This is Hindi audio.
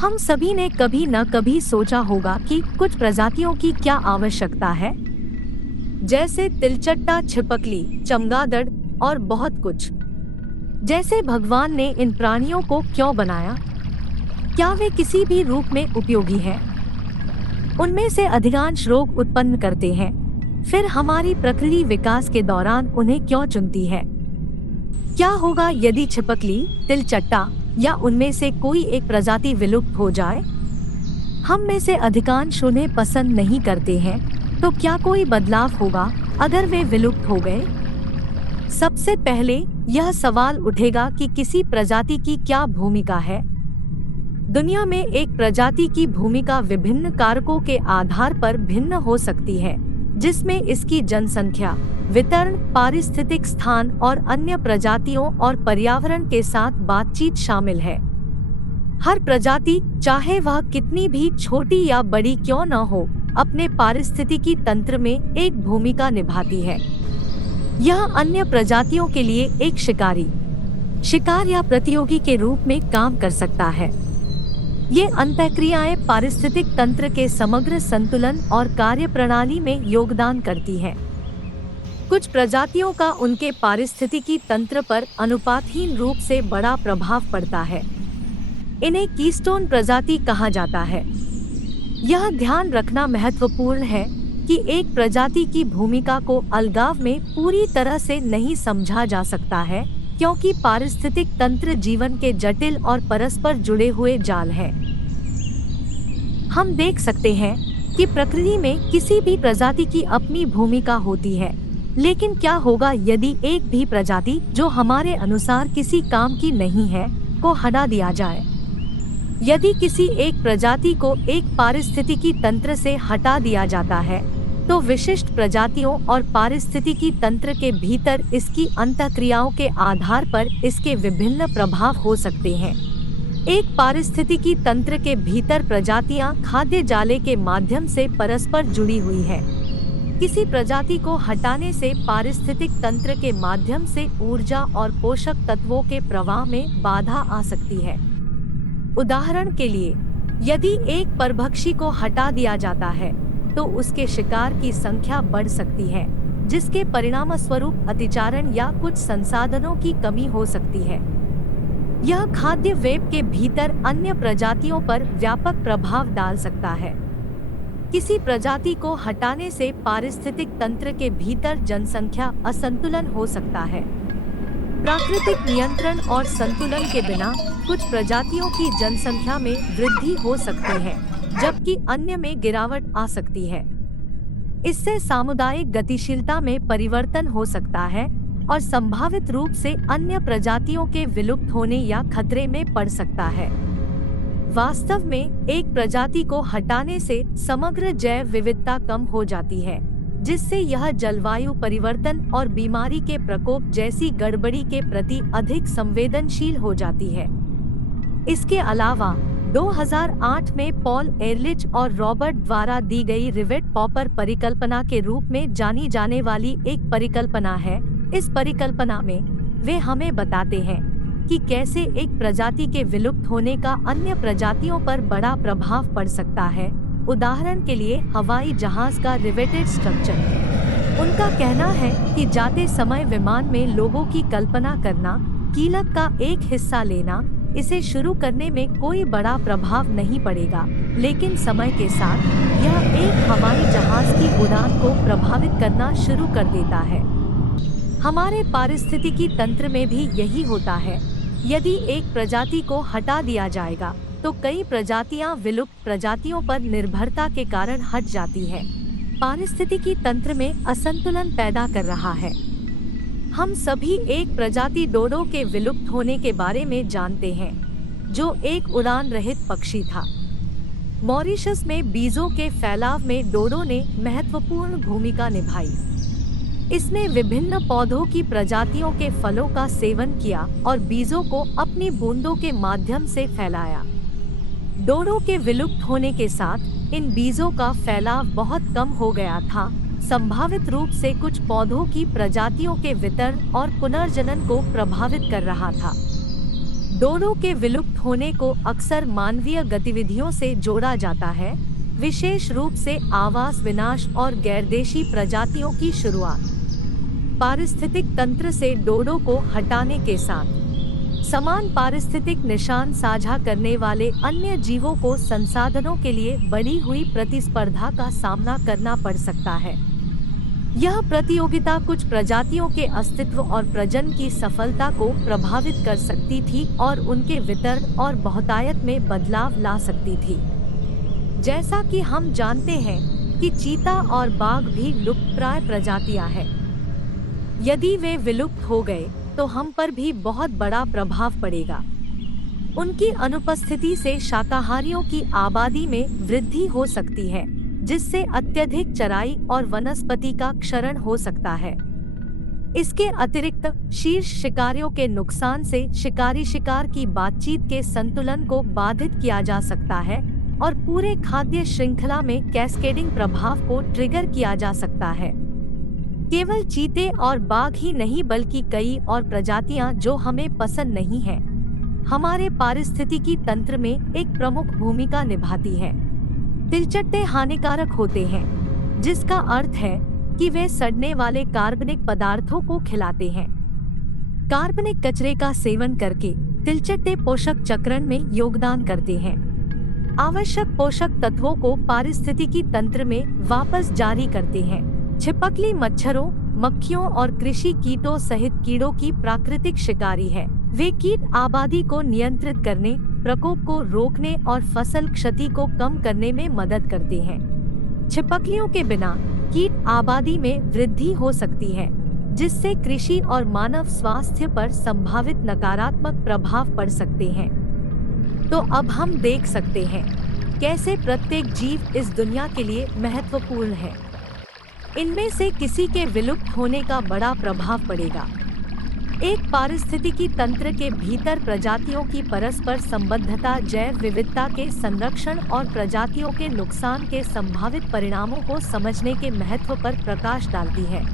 हम सभी ने कभी न कभी सोचा होगा कि कुछ प्रजातियों की क्या आवश्यकता है, जैसे तिलचट्टा, छिपकली, चमगादड़ और बहुत कुछ। जैसे भगवान ने इन प्राणियों को क्यों बनाया? क्या वे किसी भी रूप में उपयोगी हैं? उनमें से अधिकांश रोग उत्पन्न करते हैं। फिर हमारी प्रकृति विकास के दौरान उन्हें क्यों चुनती है? क्या होगा यदि छिपकली, तिलचट्टा या उनमें से कोई एक प्रजाति विलुप्त हो जाए? हम में से अधिकांश उन्हें पसंद नहीं करते हैं, तो क्या कोई बदलाव होगा अगर वे विलुप्त हो गए? सबसे पहले यह सवाल उठेगा कि किसी प्रजाति की क्या भूमिका है। दुनिया में एक प्रजाति की भूमिका विभिन्न कारकों के आधार पर भिन्न हो सकती है, जिसमें इसकी जनसंख्या, वितरण, पारिस्थितिक स्थान और अन्य प्रजातियों और पर्यावरण के साथ बातचीत शामिल है। हर प्रजाति, चाहे वह कितनी भी छोटी या बड़ी क्यों न हो, अपने पारिस्थितिकी तंत्र में एक भूमिका निभाती है। यह अन्य प्रजातियों के लिए एक शिकार या प्रतियोगी के रूप में काम कर सकता है। ये अंतःक्रियाएं पारिस्थितिक तंत्र के समग्र संतुलन और कार्यप्रणाली में योगदान करती हैं। कुछ प्रजातियों का उनके पारिस्थितिकी तंत्र पर अनुपातहीन रूप से बड़ा प्रभाव पड़ता है। इन्हें कीस्टोन प्रजाति कहा जाता है। यह ध्यान रखना महत्वपूर्ण है कि एक प्रजाति की भूमिका को अलगाव में पूरी तरह से नहीं समझा जा सकता है, क्योंकि पारिस्थितिक तंत्र जीवन के जटिल और परस्पर जुड़े हुए जाल है। हम देख सकते हैं कि प्रकृति में किसी भी प्रजाति की अपनी भूमिका होती है, लेकिन क्या होगा यदि एक भी प्रजाति जो हमारे अनुसार किसी काम की नहीं है को हटा दिया जाए? यदि किसी एक प्रजाति को एक पारिस्थितिकी तंत्र से हटा दिया जाता है, तो विशिष्ट प्रजातियों और पारिस्थितिकी तंत्र के भीतर इसकी अंतःक्रियाओं के आधार पर इसके विभिन्न प्रभाव हो सकते हैं। एक पारिस्थितिकी तंत्र के भीतर प्रजातियां खाद्य जाले के माध्यम से परस्पर जुड़ी हुई है। किसी प्रजाति को हटाने से पारिस्थितिक तंत्र के माध्यम से ऊर्जा और पोषक तत्वों के प्रवाह में बाधा आ सकती है। उदाहरण के लिए, यदि एक परभक्षी को हटा दिया जाता है, तो उसके शिकार की संख्या बढ़ सकती है, जिसके परिणामस्वरूप अतिचारण या कुछ संसाधनों की कमी हो सकती है। यह खाद्य वेब के भीतर अन्य प्रजातियों पर व्यापक प्रभाव डाल सकता है। किसी प्रजाति को हटाने से पारिस्थितिक तंत्र के भीतर जनसंख्या असंतुलन हो सकता है। प्राकृतिक नियंत्रण और संतुलन के बिना कुछ प्रजातियों की जनसंख्या में वृद्धि हो सकती है, जबकि अन्य में गिरावट आ सकती है। इससे सामुदायिक गतिशीलता में परिवर्तन हो सकता है और संभावित रूप से अन्य प्रजातियों के विलुप्त होने या खतरे में पड़ सकता है। वास्तव में एक प्रजाति को हटाने से समग्र जैव विविधता कम हो जाती है, जिससे यह जलवायु परिवर्तन और बीमारी के प्रकोप जैसी गड़बड़ी के प्रति अधिक संवेदनशील हो जाती है। इसके अलावा 2008 में पॉल एरलिच और रॉबर्ट द्वारा दी गई रिवेट पॉपर परिकल्पना के रूप में जानी जाने वाली एक परिकल्पना है। इस परिकल्पना में वे हमें बताते हैं कि कैसे एक प्रजाति के विलुप्त होने का अन्य प्रजातियों पर बड़ा प्रभाव पड़ सकता है। उदाहरण के लिए हवाई जहाज का रिवेटेड स्ट्रक्चर। उनका कहना है कि जाते समय विमान में लोगों की कल्पना करना, कीलक का एक हिस्सा लेना, इसे शुरू करने में कोई बड़ा प्रभाव नहीं पड़ेगा, लेकिन समय के साथ यह एक हवाई जहाज की उड़ान को प्रभावित करना शुरू कर देता है। हमारे पारिस्थितिकी तंत्र में भी यही होता है। यदि एक प्रजाति को हटा दिया जाएगा, तो कई प्रजातियां विलुप्त प्रजातियों पर निर्भरता के कारण हट जाती है। पारिस्थितिकी तंत्र में असंतुलन पैदा कर रहा है। हम सभी एक प्रजाति डोडो के विलुप्त होने के बारे में जानते हैं, जो एक उड़ान रहित पक्षी था। मॉरिशस में बीजों के फैलाव में डोडो ने महत्वपूर्ण भूमिका निभाई। इसने विभिन्न पौधों की प्रजातियों के फलों का सेवन किया और बीजों को अपनी बूंदों के माध्यम से फैलाया। डोडो के विलुप्त होने के साथ इन बीजों का फैलाव बहुत कम हो गया था, संभावित रूप से कुछ पौधों की प्रजातियों के वितरण और पुनर्जनन को प्रभावित कर रहा था। डोडो के विलुप्त होने को अक्सर मानवीय गतिविधियों से जोड़ा जाता है, विशेष रूप से आवास विनाश और गैरदेशी प्रजातियों की शुरुआत। पारिस्थितिक तंत्र से डोडो को हटाने के साथ समान पारिस्थितिक निशान साझा करने वाले अन्य जीवों को संसाधनों के लिए बढ़ी हुई प्रतिस्पर्धा का सामना करना पड़ सकता है। यह प्रतियोगिता कुछ प्रजातियों के अस्तित्व और प्रजनन की सफलता को प्रभावित कर सकती थी और उनके वितरण और बहुतायत में बदलाव ला सकती थी। जैसा कि हम जानते हैं कि चीता और बाघ भी लुप्तप्राय प्रजातियां हैं। यदि वे विलुप्त हो गए तो हम पर भी बहुत बड़ा प्रभाव पड़ेगा। उनकी अनुपस्थिति से शाकाहारियों की आबादी में वृद्धि हो सकती है, जिससे अत्यधिक चराई और वनस्पति का क्षरण हो सकता है। इसके अतिरिक्त शीर्ष शिकारियों के नुकसान से शिकारी शिकार की बातचीत के संतुलन को बाधित किया जा सकता है और पूरे खाद्य श्रृंखला में कैस्केडिंग प्रभाव को ट्रिगर किया जा सकता है। केवल चीते और बाघ ही नहीं बल्कि कई और प्रजातियां जो हमें पसंद नहीं हैं, हमारे पारिस्थितिकी तंत्र में एक प्रमुख भूमिका निभाती हैं। तिलचट्टे हानिकारक होते हैं, जिसका अर्थ है कि वे सड़ने वाले कार्बनिक पदार्थों को खिलाते हैं। कार्बनिक कचरे का सेवन करके तिलचट्टे पोषक चक्रण में योगदान करते हैं, आवश्यक पोषक तत्वों को पारिस्थितिकी तंत्र में वापस जारी करते हैं। छिपकली मच्छरों, मक्खियों और कृषि कीटों सहित कीड़ों की प्राकृतिक शिकारी है। वे कीट आबादी को नियंत्रित करने, प्रकोप को रोकने और फसल क्षति को कम करने में मदद करते हैं। छिपकलियों के बिना कीट आबादी में वृद्धि हो सकती है, जिससे कृषि और मानव स्वास्थ्य पर संभावित नकारात्मक प्रभाव पड़ सकते हैं। तो अब हम देख सकते हैं कैसे प्रत्येक जीव इस दुनिया के लिए महत्वपूर्ण है। इनमें से किसी के विलुप्त होने का बड़ा प्रभाव पड़ेगा। एक पारिस्थितिकी तंत्र के भीतर प्रजातियों की परस्पर संबद्धता जैव विविधता के संरक्षण और प्रजातियों के नुकसान के संभावित परिणामों को समझने के महत्व पर प्रकाश डालती है।